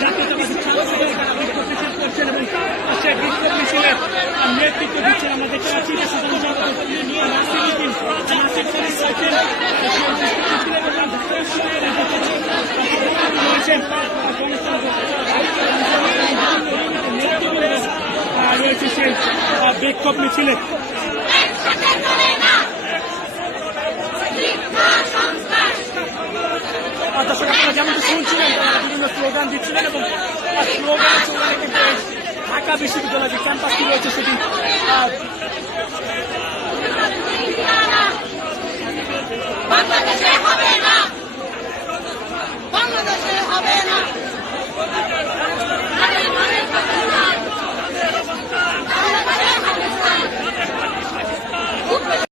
জাতীয়তাবাদী ছাত্রদল তারা বিক্ষোভ মিছিল করছেন এবং সে বিক্ষোভ মিছিলের নেতৃত্ব দিচ্ছেন। আমরা দেখতে পাচ্ছি যে সাধারণ সম্পাদক নাসিরউদ্দিন রয়েছে সেই বিক্ষোভ মিছিলে। দর্শক আপনারা যেমন শুনছিলেন বিভিন্ন স্লোগান দিচ্ছিলেন এবং স্লোগানে কিন্তু ঢাকা বিশ্ববিদ্যালয়ের যে ক্যাম্পাসটি রয়েছে সেটি বাংলাদেশে হবে না, বাংলাদেশে